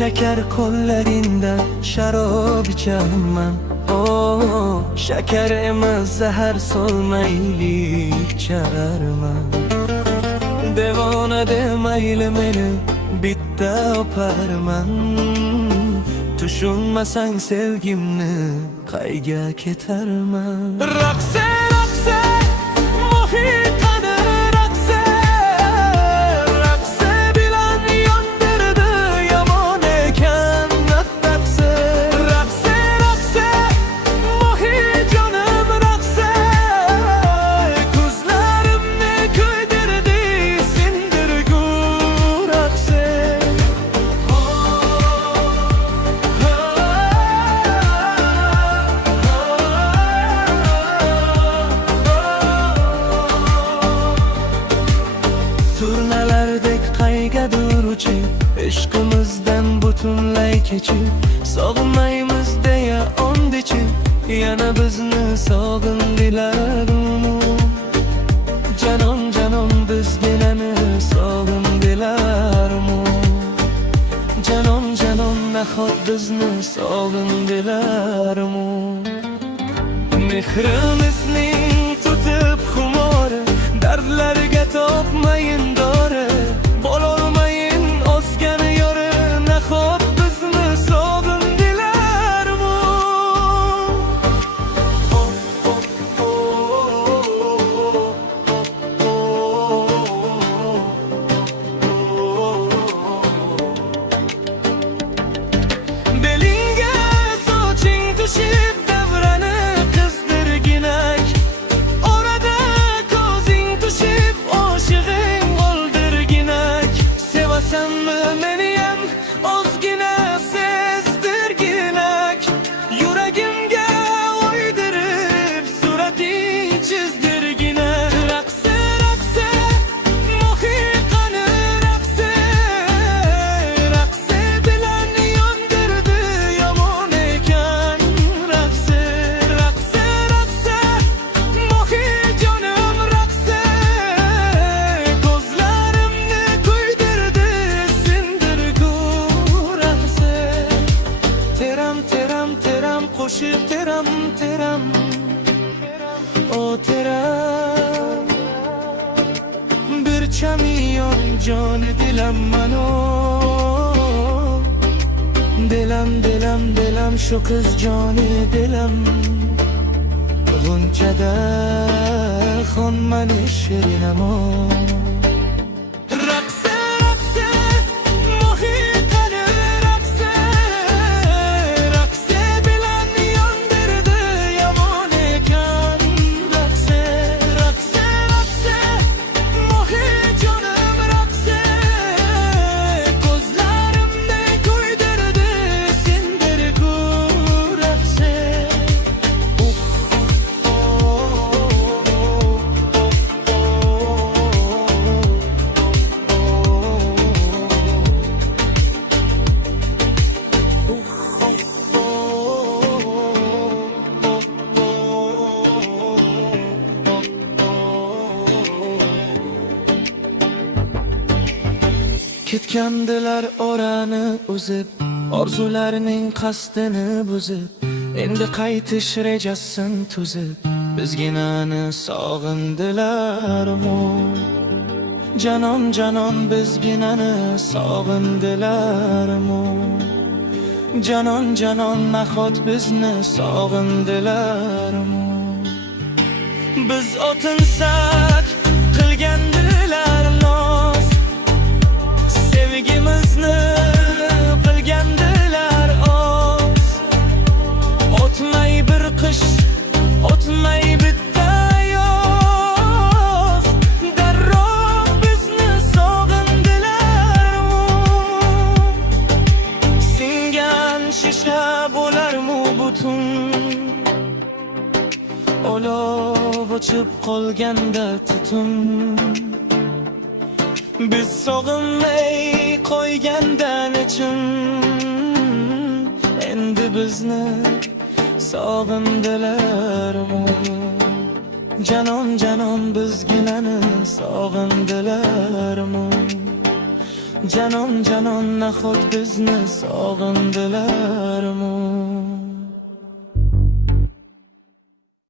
Şeker kollarinden sharob ichaman. Oh, şeker emas zahar solmayli icharman. Devona demayli meni bitta oparman. Tushunmasang sevgimni qayga ketarman. Raqsa raqsa muhitani raqsa, raqsa bilan yondirdi yomon ekan taqsir. Raqsa raqsa muhit jonim raqsa, ko'zlarimni kuydirdi sindirgu raqsa. Turnalardek qaygadur ishqimizdan butunlay kechib, sog'inmaymiz deya and ichib, yana bizni sog'indilarmi? Janon janon bizginani sog'indilarmi? Janon janon nahot bizni sog'indilarmi? Mehrimizning tutib xumori, dardlarga topmayin dori, bo'lolmayin ozgan yori, nahot bizni sog'indilarmi? Belingga soching tushib davrani qizdirginak, orada ko'zing tushib oshig'ing oldirginak. Sevasanmi meniyam ozgina sezdirginak, yuragimga o'ydirib surating chizdirginak. Raqsa raqsa muhiqani raqsa, raqsa bilan yondirdi yomon ekan raqsa. Raqsa raqsa muhit jonim raqsa, ko'zlarimni kuydirdi sindirgu raqsa. Teram teram teram qo'shib teram teram, o teram bir chamiyon joni dilam mano. Dilam dilam dilam shu qiz joni dilam, g'unchada xonmani shirinamo. Raqsa raqsa muhiqani raqsa, raqsa bilan yondirdi yomon ekan raqsa. Raqsa raqsa muhit jonim raqsa, ko'zlarimni kuydirdi sindirgu raqsa. Ketgandilar orani uzib, orzularining qasdini buzib, endi qaytish rejasin tuzib, bizginani sog'indilarmi? Janon janon bizginani sog'indilarmi? Janon janon nahot bizni sog'indilarmi? Biz o'tinsak qilgandilar noz, sevgimizni qilgandilar oz. O'tmay bir qish, o'tmay bitta yoz, darrov bizni sog'indilarmi? Singan shisha bo'larmi butun, olov o'chib qolganda tutun. Biz sog'inmay qo'ygandan ichim, endi bizni sog'indilarmi? Janon janon bizginani sog'indilarmi? Janon janon nahot bizni sog'indilarmi?